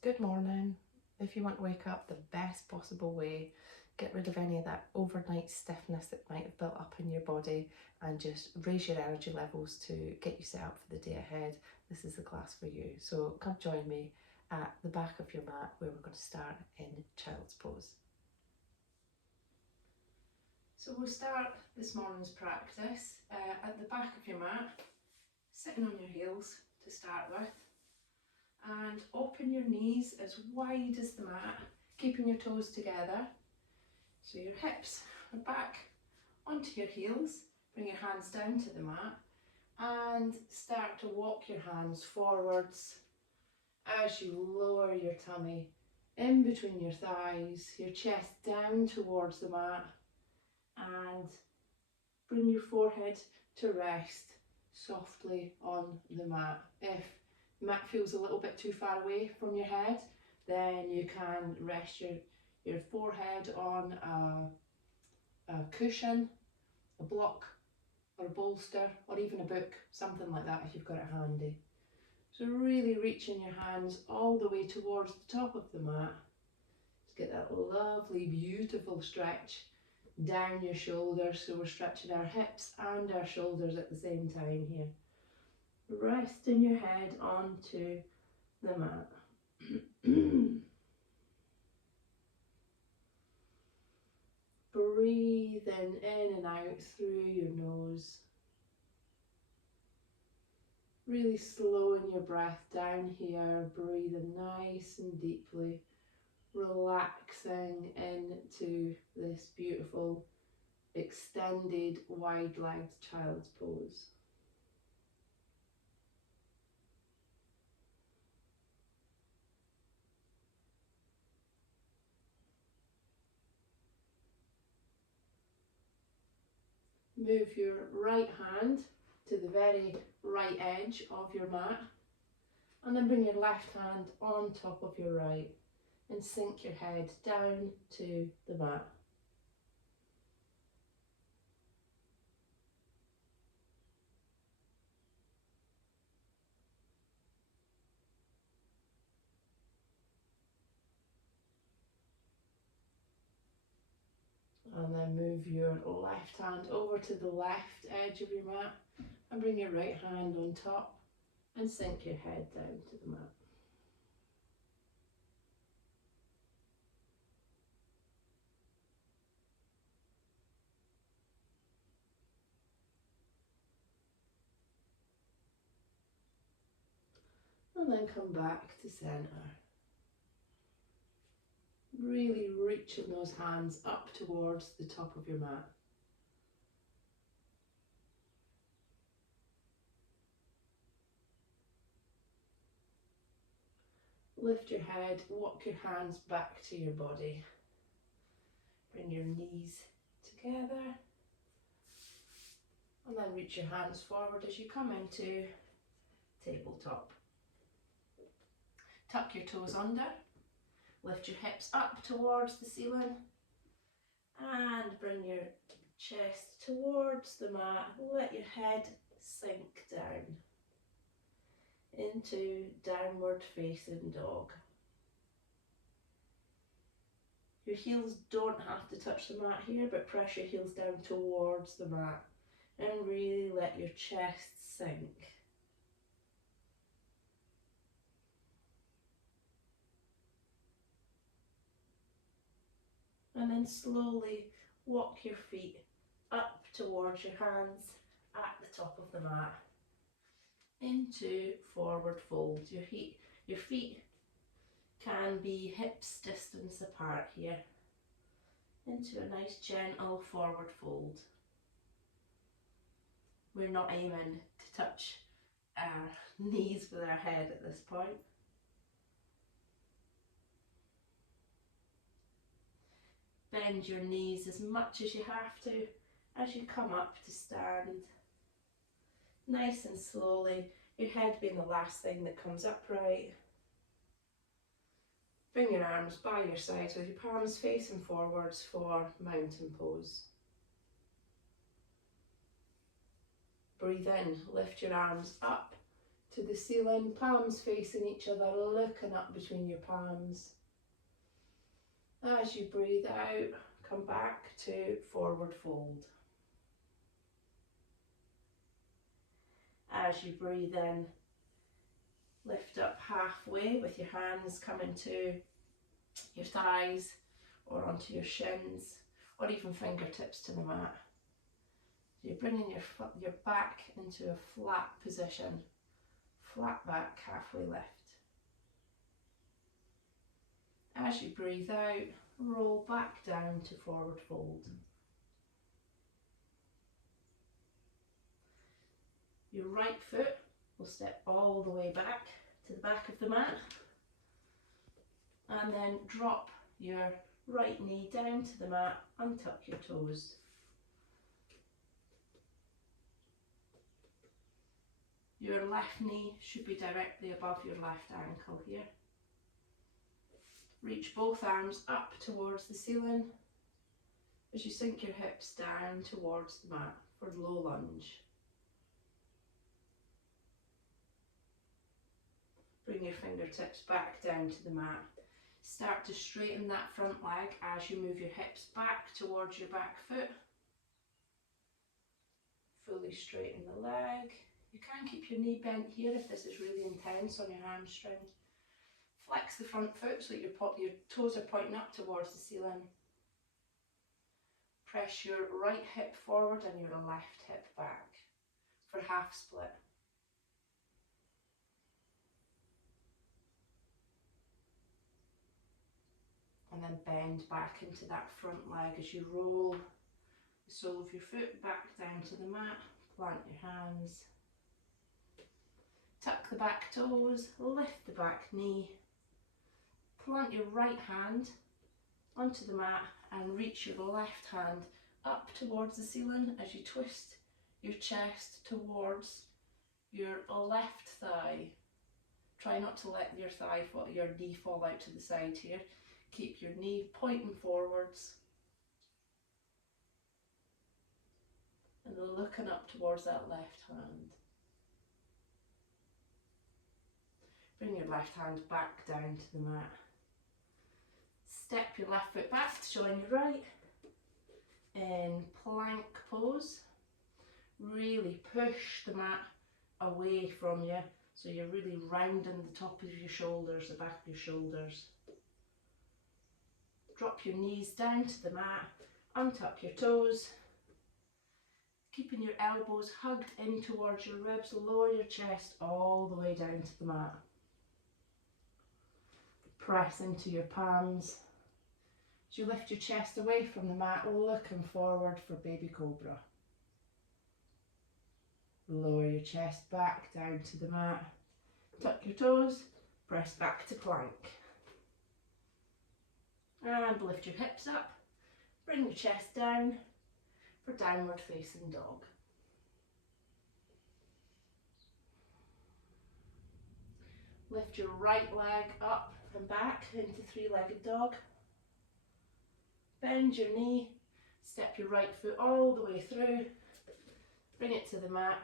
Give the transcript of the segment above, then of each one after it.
Good morning. If you want to wake up the best possible way, get rid of any of that overnight stiffness that might have built up in your body and just raise your energy levels to get you set up for the day ahead, this is the class for you. So come join me at the back of your mat where we're going to start in child's pose. So we'll start this morning's practice at the back of your mat, sitting on your heels to start with. And open your knees as wide as the mat, keeping your toes together. So your hips are back onto your heels. Bring your hands down to the mat and start to walk your hands forwards as you lower your tummy in between your thighs, your chest down towards the mat, and bring your forehead to rest softly on the mat. If the mat feels a little bit too far away from your head, then you can rest your forehead on a cushion, a block, or a bolster, or even a book, something like that if you've got it handy. So really reaching your hands all the way towards the top of the mat. Just get that lovely, beautiful stretch down your shoulders, so we're stretching our hips and our shoulders at the same time here. Resting your head onto the mat. Breathing in and out through your nose. Really slowing your breath down here, breathing nice and deeply, relaxing into this beautiful extended wide-legged child's pose. Move your right hand to the very right edge of your mat, and then bring your left hand on top of your right and sink your head down to the mat. And then move your left hand over to the left edge of your mat and bring your right hand on top and sink your head down to the mat. And then come back to centre. Really reaching those hands up towards the top of your mat. Lift your head, walk your hands back to your body. Bring your knees together. And then reach your hands forward as you come into tabletop. Tuck your toes under. Lift your hips up towards the ceiling. And bring your chest towards the mat. Let your head sink down into downward facing dog. Your heels don't have to touch the mat here, but press your heels down towards the mat and really let your chest sink. And then slowly walk your feet up towards your hands at the top of the mat into forward fold. Your feet can be hips distance apart here into a nice gentle forward fold. We're not aiming to touch our knees with our head at this point. Bend your knees as much as you have to as you come up to stand. Nice and slowly, your head being the last thing that comes upright. Bring your arms by your sides with your palms facing forwards for mountain pose. Breathe in, lift your arms up to the ceiling, palms facing each other, looking up between your palms. As you breathe out, come back to forward fold. As you breathe in, lift up halfway with your hands coming to your thighs or onto your shins, or even fingertips to the mat. So you're bringing your back into a flat position, flat back, halfway lift. As you breathe out, roll back down to forward fold. Your right foot will step all the way back to the back of the mat, and then drop your right knee down to the mat, untuck your toes. Your left knee should be directly above your left ankle here. Reach both arms up towards the ceiling as you sink your hips down towards the mat for low lunge. Bring your fingertips back down to the mat. Start to straighten that front leg as you move your hips back towards your back foot. Fully straighten the leg. You can keep your knee bent here if this is really intense on your hamstring. Flex the front foot so that your toes are pointing up towards the ceiling. Press your right hip forward and your left hip back for half split. And then bend back into that front leg as you roll the sole of your foot back down to the mat. Plant your hands. Tuck the back toes, lift the back knee. Plant your right hand onto the mat and reach your left hand up towards the ceiling as you twist your chest towards your left thigh. Try not to let your knee fall out to the side here. Keep your knee pointing forwards and looking up towards that left hand. Bring your left hand back down to the mat. Step your left foot back to join your right in plank pose. Really push the mat away from you so you're really rounding the top of your shoulders, the back of your shoulders. Drop your knees down to the mat, untuck your toes, keeping your elbows hugged in towards your ribs, lower your chest all the way down to the mat. Press into your palms. As you lift your chest away from the mat, looking forward for baby cobra. Lower your chest back down to the mat. Tuck your toes, press back to plank. And lift your hips up. Bring your chest down for downward facing dog. Lift your right leg up and back into three-legged dog. Bend your knee, step your right foot all the way through, bring it to the mat,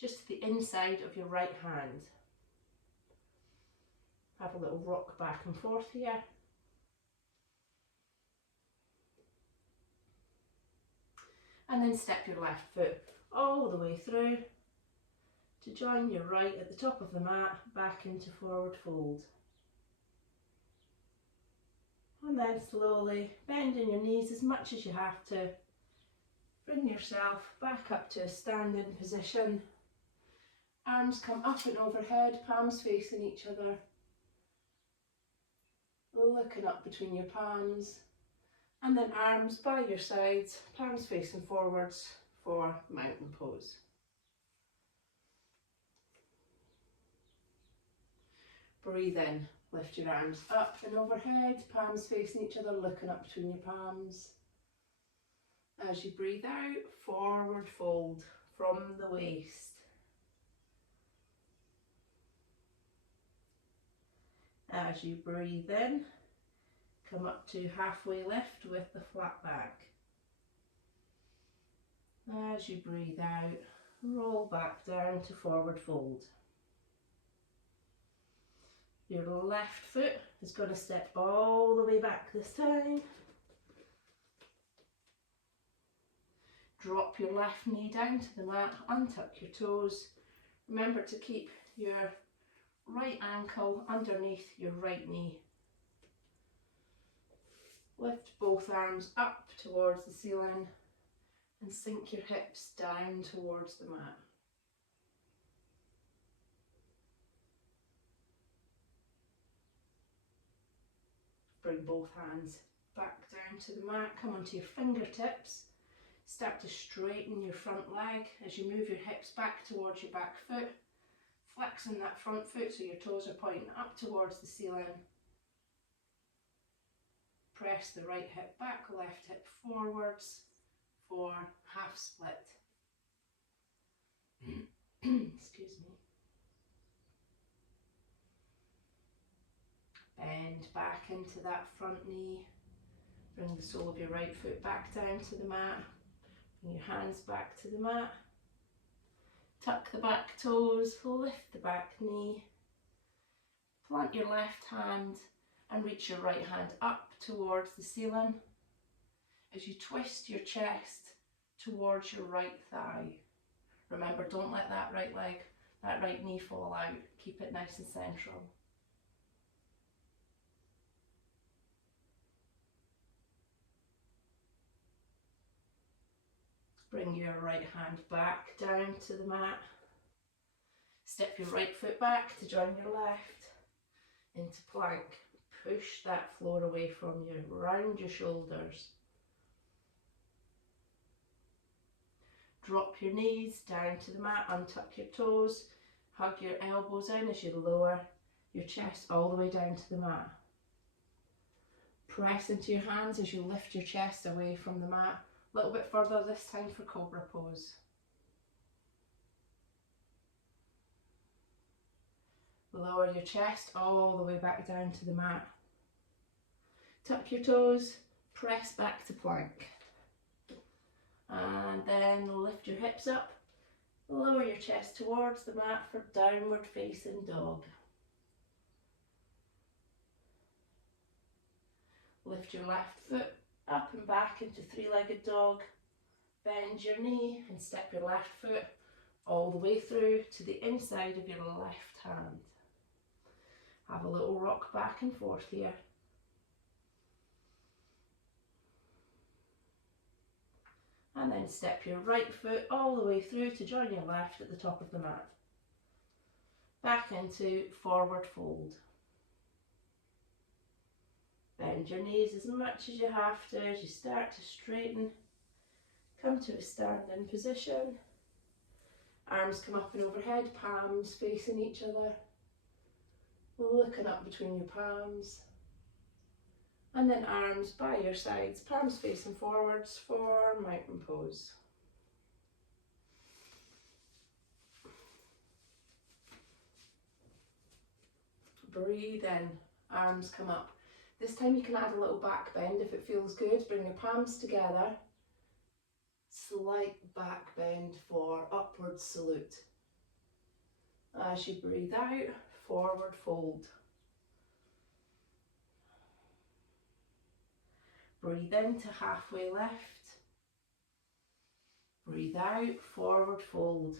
just to the inside of your right hand. Have a little rock back and forth here. And then step your left foot all the way through to join your right at the top of the mat, back into forward fold. And then slowly bending your knees as much as you have to, bring yourself back up to a standing position. Arms come up and overhead, palms facing each other. Looking up between your palms. And then arms by your sides, palms facing forwards for mountain pose. Breathe in, lift your arms up and overhead, palms facing each other, looking up between your palms. As you breathe out, forward fold from the waist. As you breathe in, come up to halfway lift with the flat back. As you breathe out, roll back down to forward fold. Your left foot is going to step all the way back this time. Drop your left knee down to the mat, untuck your toes. Remember to keep your right ankle underneath your right knee. Lift both arms up towards the ceiling and sink your hips down towards the mat. Bring both hands back down to the mat, come onto your fingertips. Start to straighten your front leg as you move your hips back towards your back foot. Flexing that front foot so your toes are pointing up towards the ceiling. Press the right hip back, left hip forwards for half split. Excuse me. Bend back into that front knee. Bring the sole of your right foot back down to the mat. Bring your hands back to the mat. Tuck the back toes, lift the back knee. Plant your left hand and reach your right hand up towards the ceiling as you twist your chest towards your right thigh. Remember, don't let that right leg, that right knee fall out. Keep it nice and central. Bring your right hand back down to the mat. Step your right foot back to join your left into plank. Push that floor away from you, round your shoulders. Drop your knees down to the mat, untuck your toes, hug your elbows in as you lower your chest all the way down to the mat. Press into your hands as you lift your chest away from the mat. A little bit further this time for cobra pose. Lower your chest all the way back down to the mat. Tuck your toes, press back to plank. And then lift your hips up, lower your chest towards the mat for downward facing dog. Lift your left foot up and back into three-legged dog. Bend your knee and step your left foot all the way through to the inside of your left hand. Have a little rock back and forth here. And then step your right foot all the way through to join your left at the top of the mat. Back into forward fold. Bend your knees as much as you have to as you start to straighten. Come to a standing position. Arms come up and overhead, palms facing each other. Looking up between your palms. And then arms by your sides, palms facing forwards for mountain pose. Breathe in, arms come up. This time you can add a little back bend if it feels good. Bring your palms together. Slight back bend for upward salute. As you breathe out, forward fold. Breathe into halfway lift. Breathe out, forward fold.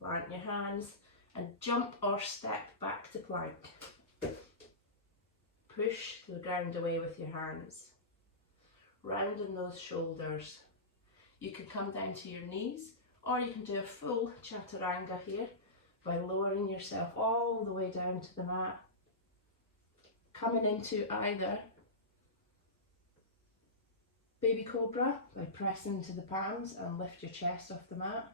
Plant your hands and jump or step back to plank. Push the ground away with your hands. Rounding those shoulders. You can come down to your knees or you can do a full chaturanga here by lowering yourself all the way down to the mat. Coming into either baby cobra by pressing into the palms and lift your chest off the mat.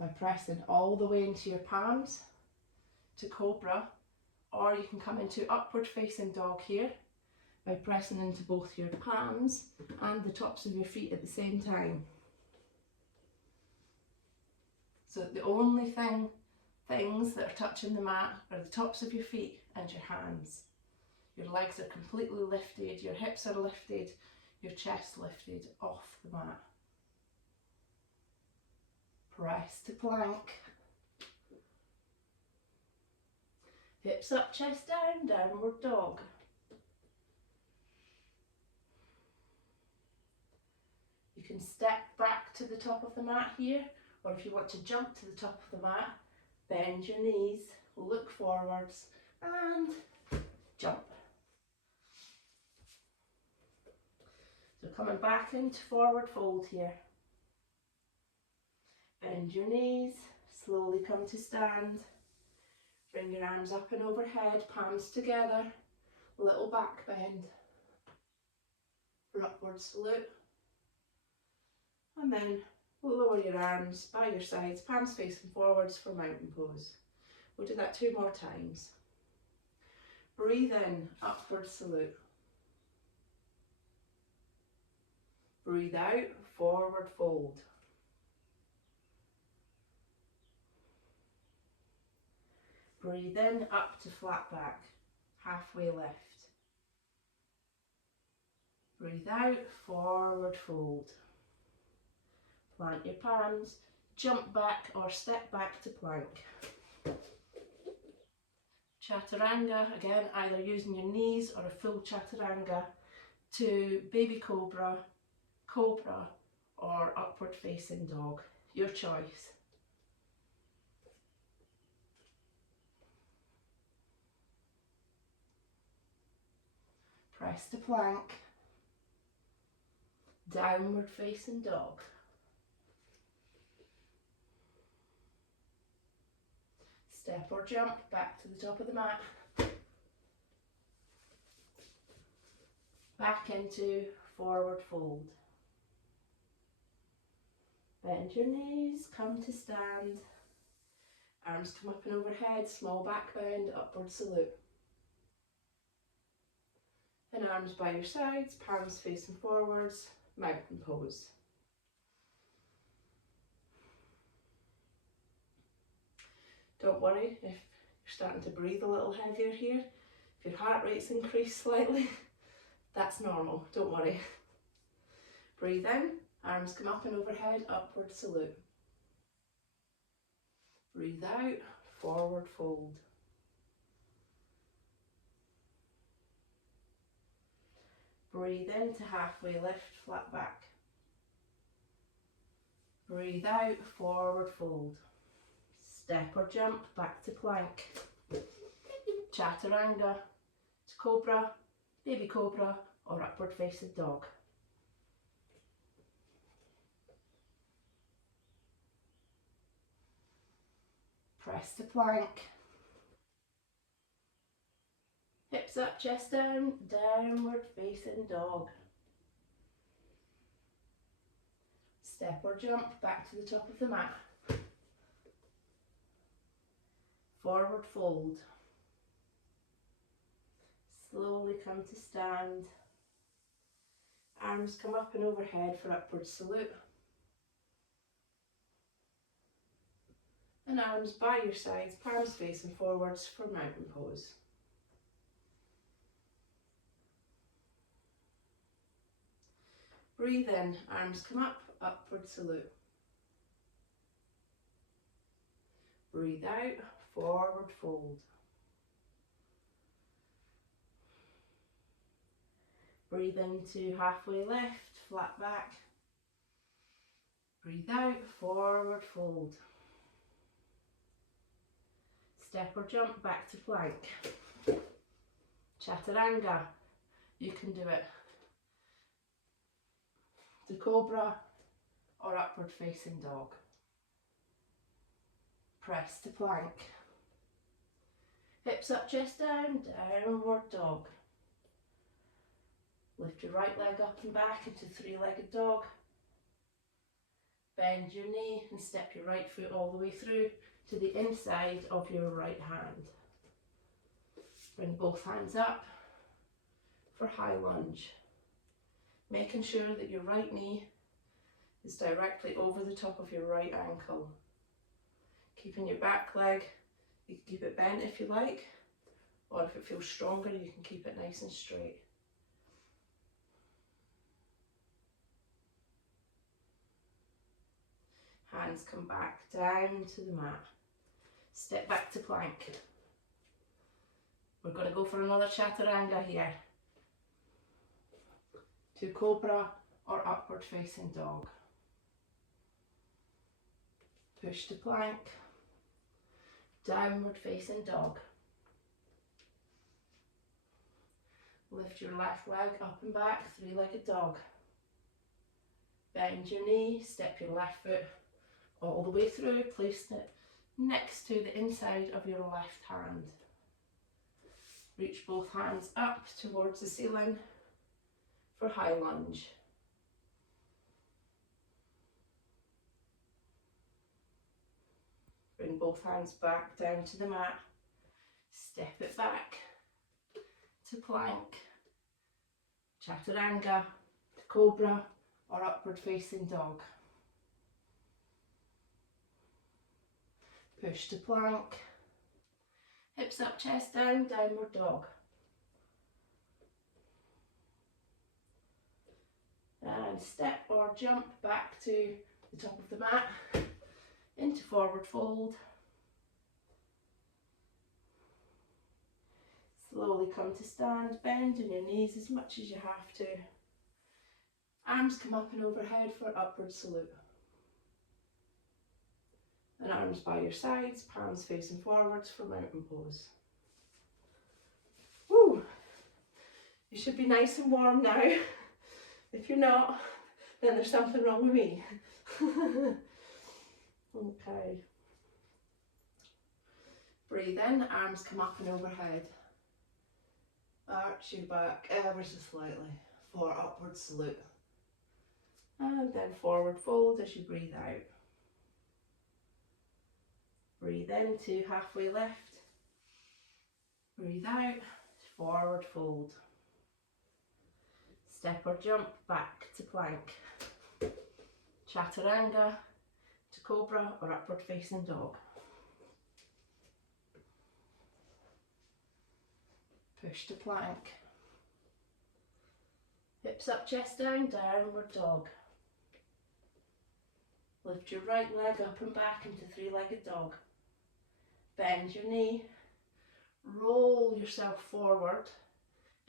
By pressing all the way into your palms to cobra, or you can come into upward facing dog here by pressing into both your palms and the tops of your feet at the same time. So the only things that are touching the mat are the tops of your feet and your hands. Your legs are completely lifted, your hips are lifted, your chest lifted off the mat. Press to plank. Hips up, chest down, downward dog. You can step back to the top of the mat here, or if you want to jump to the top of the mat, bend your knees, look forwards and jump. So coming back into forward fold here. Bend your knees, slowly come to stand. Bring your arms up and overhead, palms together, little back bend for upward salute. And then lower your arms by your sides, palms facing forwards for mountain pose. We'll do that 2 more times. Breathe in, upward salute. Breathe out, forward fold. Breathe in, up to flat back, halfway lift. Breathe out, forward fold. Plant your palms, jump back or step back to plank. Chaturanga, again, either using your knees or a full chaturanga to baby cobra, cobra or upward facing dog, your choice. Press to plank, downward facing dog. Step or jump back to the top of the mat. Back into forward fold. Bend your knees, come to stand. Arms come up and overhead, small back bend, upward salute. And arms by your sides, palms facing forwards, mountain pose. Don't worry if you're starting to breathe a little heavier here. If your heart rate's increased slightly, that's normal, don't worry. Breathe in, arms come up and overhead, upward salute. Breathe out, forward fold. Breathe into halfway lift, flat back. Breathe out, forward fold. Step or jump back to plank. Chaturanga to cobra, baby cobra or upward facing dog. Press to plank. Hips up, chest down, downward facing dog. Step or jump back to the top of the mat. Forward fold. Slowly come to stand. Arms come up and overhead for upward salute. And arms by your sides, palms facing forwards for mountain pose. Breathe in, arms come up, upward salute. Breathe out, forward fold. Breathe into halfway lift, flat back. Breathe out, forward fold. Step or jump back to plank. Chaturanga, you can do it to cobra or upward facing dog. Press to plank. Hips up, chest down, downward dog. Lift your right leg up and back into 3-legged dog. Bend your knee and step your right foot all the way through to the inside of your right hand. Bring both hands up for high lunge. Making sure that your right knee is directly over the top of your right ankle. Keeping your back leg, you can keep it bent if you like, or if it feels stronger, you can keep it nice and straight. Hands come back down to the mat. Step back to plank. We're going to go for another chaturanga here. To cobra or upward facing dog. Push to plank. Downward facing dog. Lift your left leg up and back, three-legged dog. Bend your knee, step your left foot all the way through, place it next to the inside of your left hand. Reach both hands up towards the ceiling for high lunge. Bring both hands back down to the mat. Step it back to plank, chaturanga, to cobra or upward facing dog. Push to plank, hips up, chest down, downward dog. And step or jump back to the top of the mat, into forward fold. Slowly come to stand, bend on your knees as much as you have to. Arms come up and overhead for upward salute. And arms by your sides, palms facing forwards for mountain pose. Woo! You should be nice and warm now. If you're not, then there's something wrong with me. Okay. Breathe in, arms come up and overhead. Arch your back ever so slightly for upward salute. And then forward fold as you breathe out. Breathe in to halfway lift. Breathe out, forward fold. Step or jump back to plank. Chaturanga, to cobra or upward facing dog. Push to plank. Hips up, chest down, downward dog. Lift your right leg up and back into three-legged dog. Bend your knee. Roll yourself forward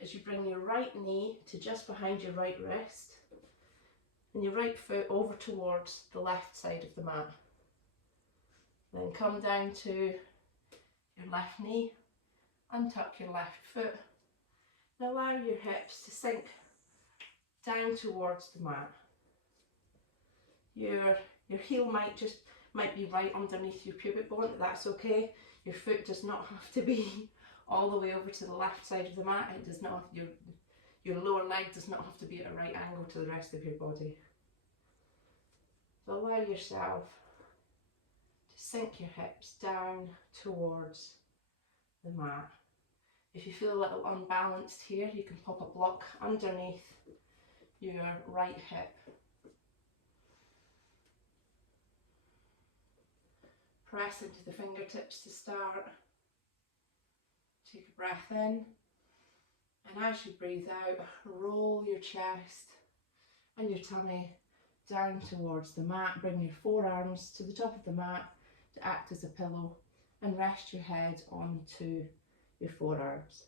as you bring your right knee to just behind your right wrist and your right foot over towards the left side of the mat. Then come down to your left knee, untuck your left foot and allow your hips to sink down towards the mat. Your heel might be right underneath your pubic bone, but that's okay. Your foot does not have to be all the way over to the left side of the mat. It does not. Your lower leg does not have to be at a right angle to the rest of your body. So allow yourself to sink your hips down towards the mat. If you feel a little unbalanced here, you can pop a block underneath your right hip. Press into the fingertips to start. Take a breath in, and as you breathe out, roll your chest and your tummy down towards the mat. Bring your forearms to the top of the mat to act as a pillow and rest your head onto your forearms.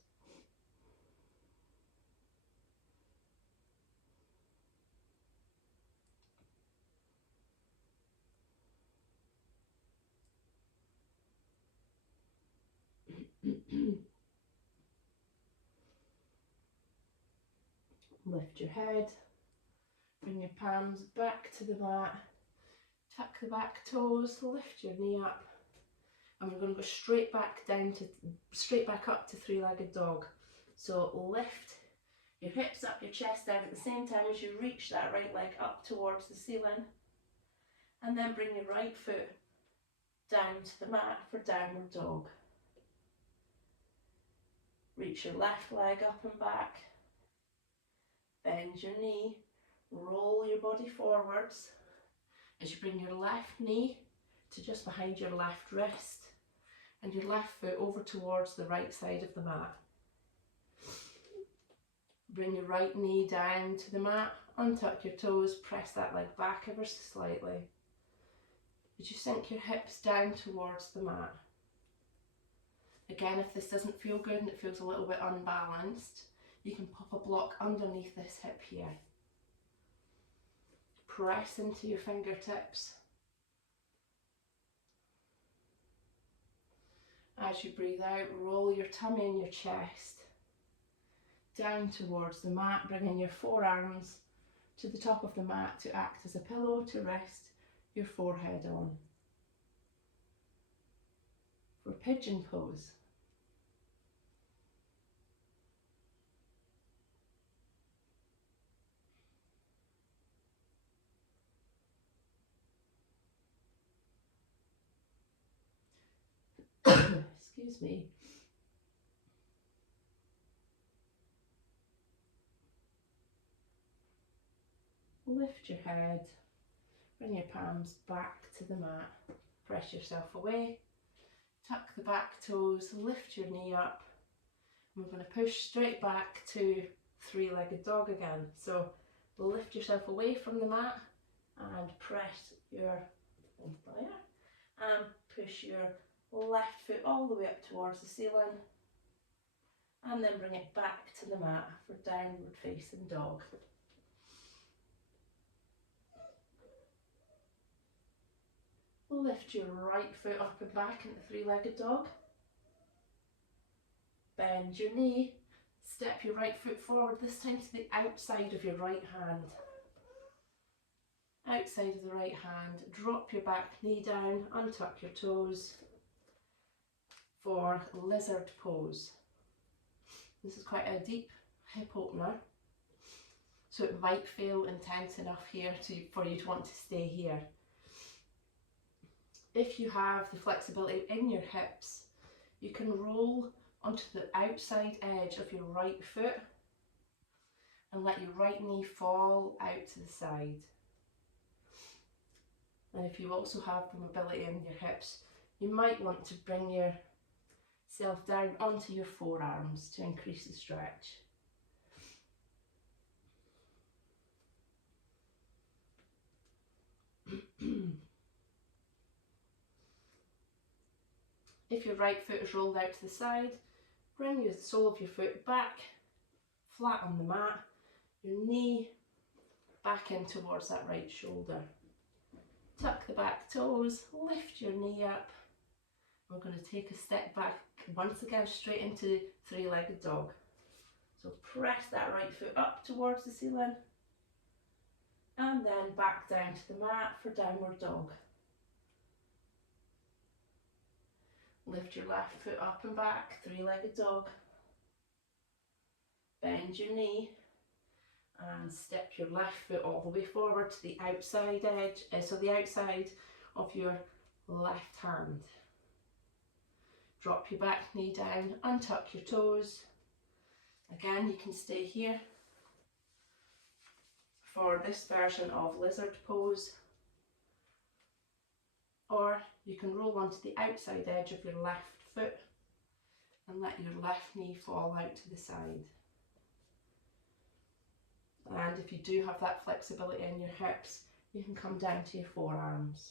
Lift your head, bring your palms back to the mat, tuck the back toes, lift your knee up, and we're going to go straight back up to three-legged dog. So lift your hips up, your chest down at the same time as you reach that right leg up towards the ceiling, and then bring your right foot down to the mat for downward dog. Reach your left leg up and back. Bend your knee, roll your body forwards as you bring your left knee to just behind your left wrist and your left foot over towards the right side of the mat. Bring your right knee down to the mat, untuck your toes, press that leg back ever so slightly as you sink your hips down towards the mat. Again, if this doesn't feel good and it feels a little bit unbalanced, you can pop a block underneath this hip here. Press into your fingertips. As you breathe out, roll your tummy and your chest down towards the mat, bringing your forearms to the top of the mat to act as a pillow to rest your forehead on. For pigeon pose. Excuse me. Lift your head, bring your palms back to the mat, press yourself away, tuck the back toes, lift your knee up. We're going to push straight back to three-legged dog again. So lift yourself away from the mat and press your there and push your left foot all the way up towards the ceiling and then bring it back to the mat for downward facing dog. Lift your right foot up and back into three-legged dog. Bend your knee, step your right foot forward, this time to the outside of your right hand. Outside of the right hand, drop your back knee down, untuck your toes for lizard pose. This is quite a deep hip opener, so it might feel intense enough here for you to want to stay here. If you have the flexibility in your hips, you can roll onto the outside edge of your right foot and let your right knee fall out to the side. And if you also have the mobility in your hips, you might want to bring yourself down onto your forearms to increase the stretch. If your right foot is rolled out to the side, bring the sole of your foot back, flat on the mat, your knee back in towards that right shoulder. Tuck the back toes, lift your knee up. We're going to take a step back once again straight into three-legged dog. So press that right foot up towards the ceiling and then back down to the mat for downward dog. Lift your left foot up and back, three-legged dog. Bend your knee and step your left foot all the way forward to the outside edge, so the outside of your left hand. Drop your back knee down, untuck your toes. Again, you can stay here for this version of lizard pose, or you can roll onto the outside edge of your left foot and let your left knee fall out to the side. And if you do have that flexibility in your hips, you can come down to your forearms.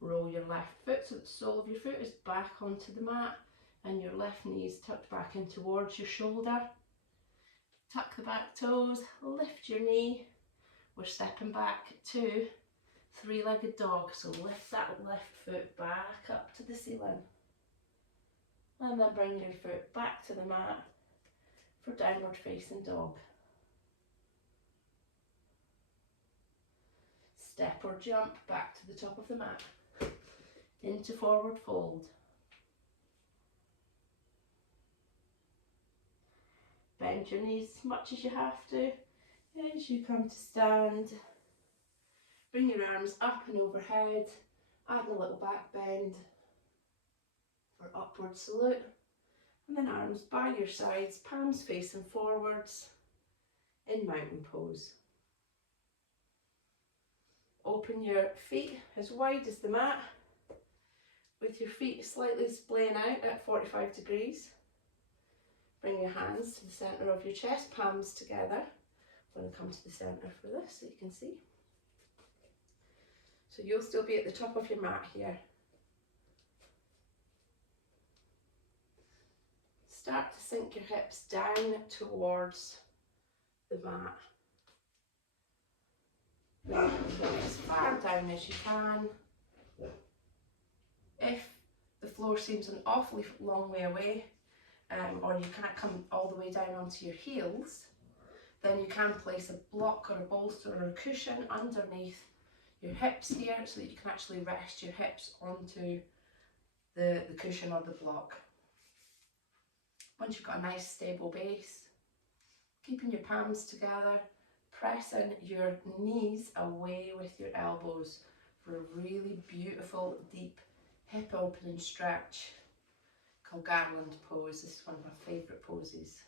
Roll your left foot so the sole of your foot is back onto the mat and your left knee is tucked back in towards your shoulder. Tuck the back toes, lift your knee. We're stepping back to three-legged dog, so lift that left foot back up to the ceiling and then bring your foot back to the mat for downward facing dog. Step or jump back to the top of the mat into forward fold. Bend your knees as much as you have to as you come to stand. Bring your arms up and overhead, add a little back bend for upward salute, and then arms by your sides, palms facing forwards in mountain pose. Open your feet as wide as the mat, With your feet slightly splaying out at 45 degrees, bring your hands to the centre of your chest, palms together. I'm going to come to the centre for this so you can see. So you'll still be at the top of your mat here. Start to sink your hips down towards the mat. Bring your hips as far down as you can. If the floor seems an awfully long way away, or you can't come all the way down onto your heels, then you can place a block or a bolster or a cushion underneath your hips here so that you can actually rest your hips onto the cushion or the block. Once you've got a nice stable base, keeping your palms together, pressing your knees away with your elbows for a really beautiful deep hip opening stretch called garland pose. This is one of my favourite poses.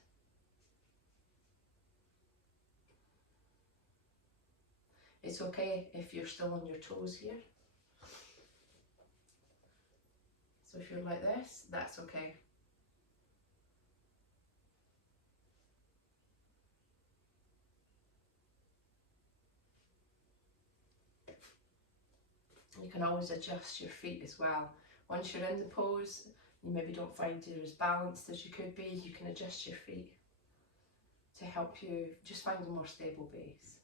It's okay if you're still on your toes here. So if you're like this, that's okay. You can always adjust your feet as well. Once you're in the pose, you maybe don't find you're as balanced as you could be, you can adjust your feet to help you just find a more stable base.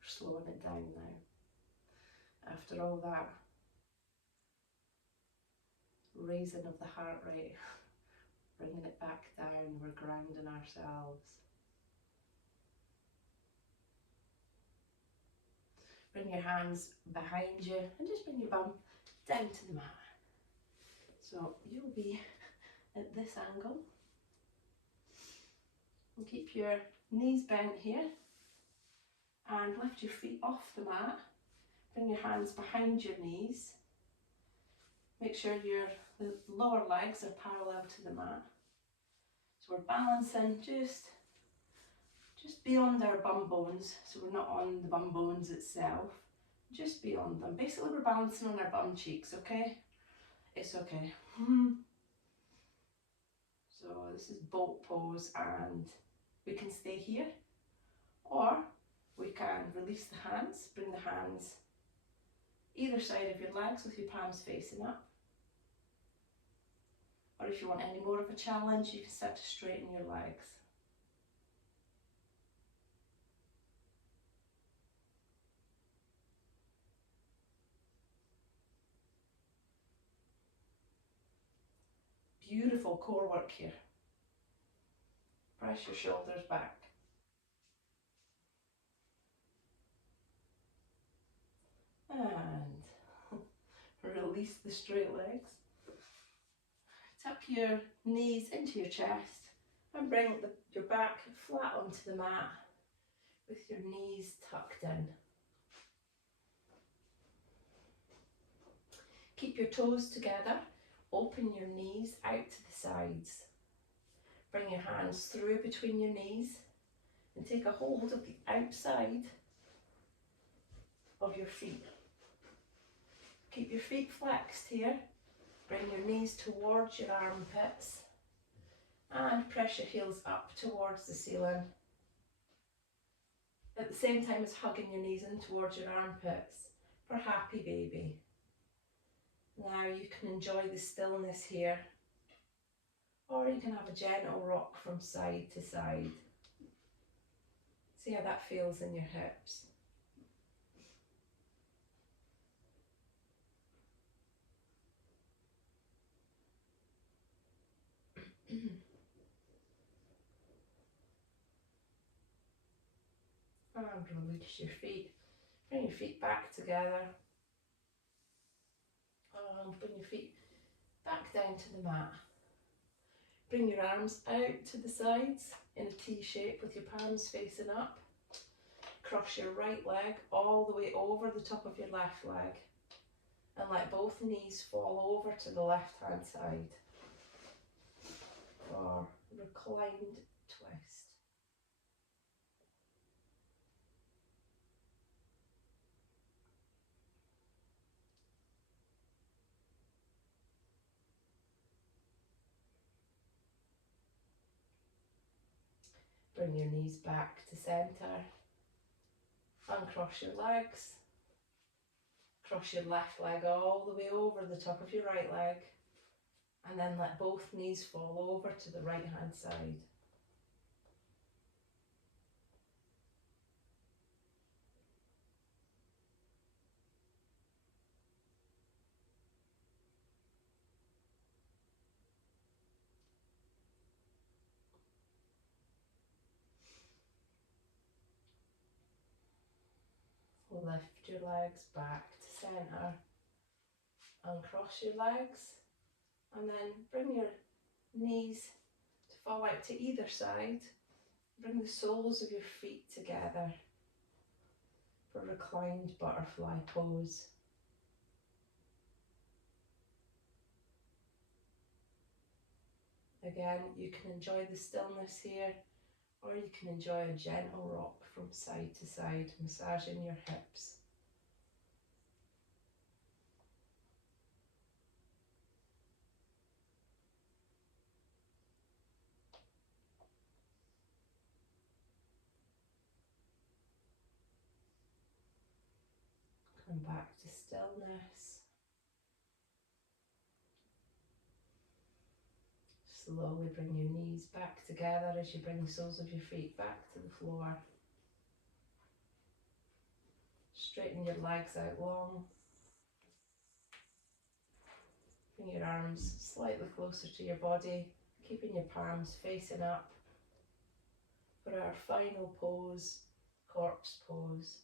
We're slowing it down now. After all that raising of the heart rate, bringing it back down, we're grounding ourselves. Bring your hands behind you and just bring your bum down to the mat. So you'll be at this angle. And keep your knees bent here and lift your feet off the mat. Bring your hands behind your knees. Make sure the lower legs are parallel to the mat. So we're balancing just beyond our bum bones, so we're not on the bum bones itself, just beyond them. Basically we're balancing on our bum cheeks, okay? It's okay. So this is boat pose, and we can stay here, or we can release the hands, bring the hands either side of your legs with your palms facing up. Or if you want any more of a challenge, you can start to straighten your legs. Beautiful core work here. Press your shoulders back. And release the straight legs. Tuck your knees into your chest and bring your back flat onto the mat with your knees tucked in. Keep your toes together. Open your knees out to the sides. Bring your hands through between your knees and take a hold of the outside of your feet. Keep your feet flexed here. Bring your knees towards your armpits and press your heels up towards the ceiling. At the same time as hugging your knees in towards your armpits for happy baby. Now you can enjoy the stillness here, or you can have a gentle rock from side to side. See how that feels in your hips. And release your feet. Bring your feet back together. And bring your feet back down to the mat. Bring your arms out to the sides in a T shape with your palms facing up. Cross your right leg all the way over the top of your left leg. And let both knees fall over to the left hand side. For reclined twist. Bring your knees back to centre. Uncross your legs. Cross your left leg all the way over the top of your right leg. And then let both knees fall over to the right hand side. Lift your legs back to centre. Uncross your legs. And then bring your knees to fall out to either side. Bring the soles of your feet together for reclined butterfly pose. Again, you can enjoy the stillness here, or you can enjoy a gentle rock from side to side, massaging your hips. Come back to stillness. Slowly bring your knees back together as you bring the soles of your feet back to the floor. Straighten your legs out long. Bring your arms slightly closer to your body, keeping your palms facing up for our final pose, corpse pose.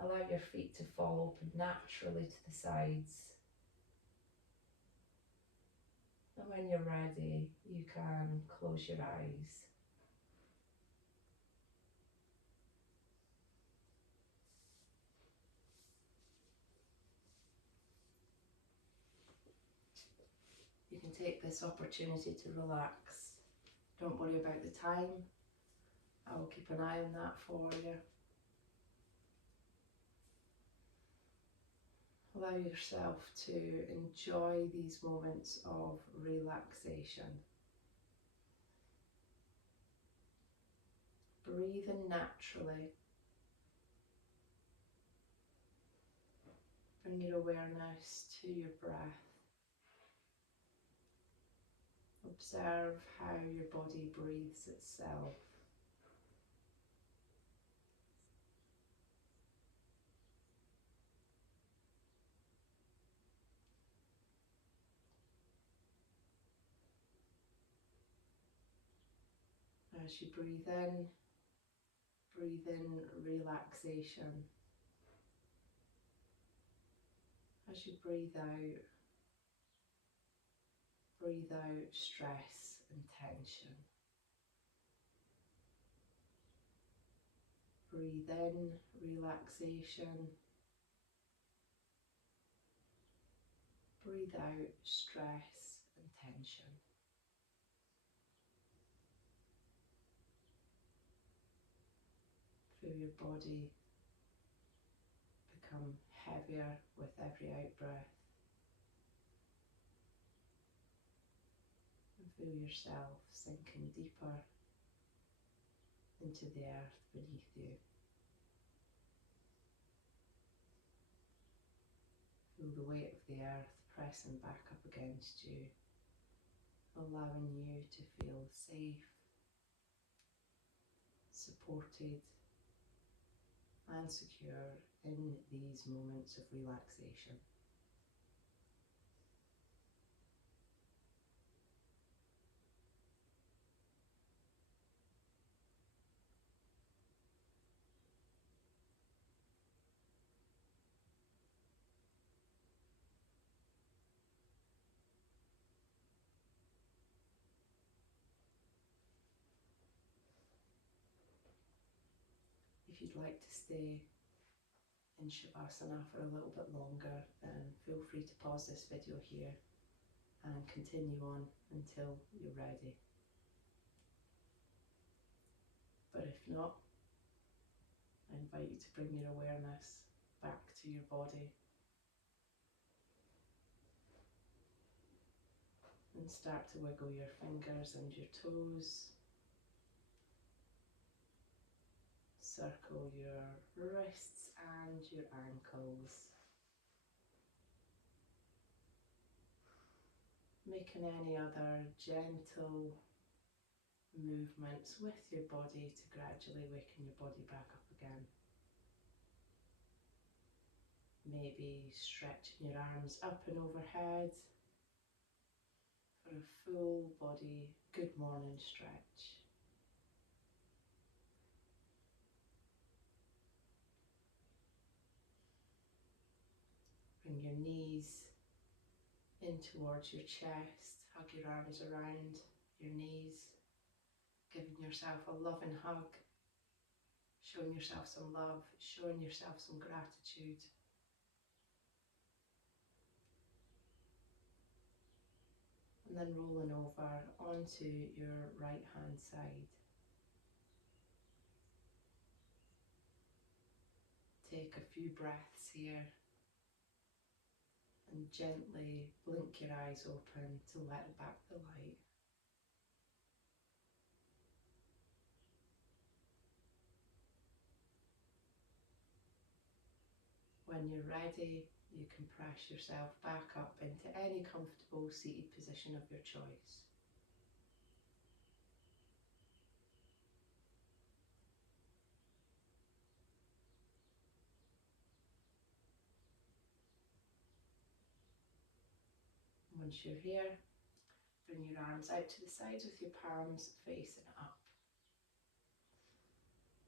Allow your feet to fall open naturally to the sides. And when you're ready, you can close your eyes. You can take this opportunity to relax. Don't worry about the time. I will keep an eye on that for you. Allow yourself to enjoy these moments of relaxation. Breathe in naturally. Bring your awareness to your breath. Observe how your body breathes itself. As you breathe in relaxation. As you breathe out stress and tension. Breathe in relaxation. Breathe out stress and tension. Feel your body become heavier with every out-breath. And feel yourself sinking deeper into the earth beneath you. Feel the weight of the earth pressing back up against you, allowing you to feel safe, supported and secure in these moments of relaxation. If you'd like to stay in Shavasana for a little bit longer, then feel free to pause this video here and continue on until you're ready. But if not, I invite you to bring your awareness back to your body And start to wiggle your fingers and your toes. Circle your wrists and your ankles. Making any other gentle movements with your body to gradually waken your body back up again. Maybe stretching your arms up and overhead for a full body good morning stretch. Bring your knees in towards your chest, hug your arms around your knees, giving yourself a loving hug, showing yourself some love, showing yourself some gratitude. And then rolling over onto your right hand side. Take a few breaths here and gently blink your eyes open to let back the light. When you're ready, you can press yourself back up into any comfortable seated position of your choice. Once you're here, bring your arms out to the sides with your palms facing up.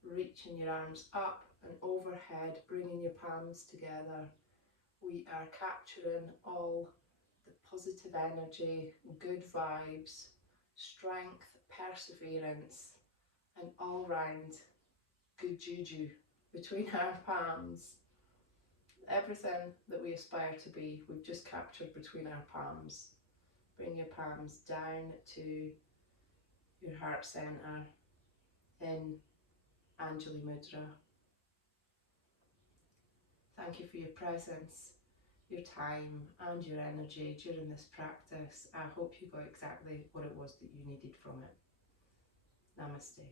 Reaching your arms up and overhead, bringing your palms together. We are capturing all the positive energy, good vibes, strength, perseverance, and all round good juju between our palms. Everything that we aspire to be, we've just captured between our palms. Bring your palms down to your heart center in Anjali Mudra. Thank you for your presence, your time and your energy during this practice. I hope you got exactly what it was that you needed from it. Namaste.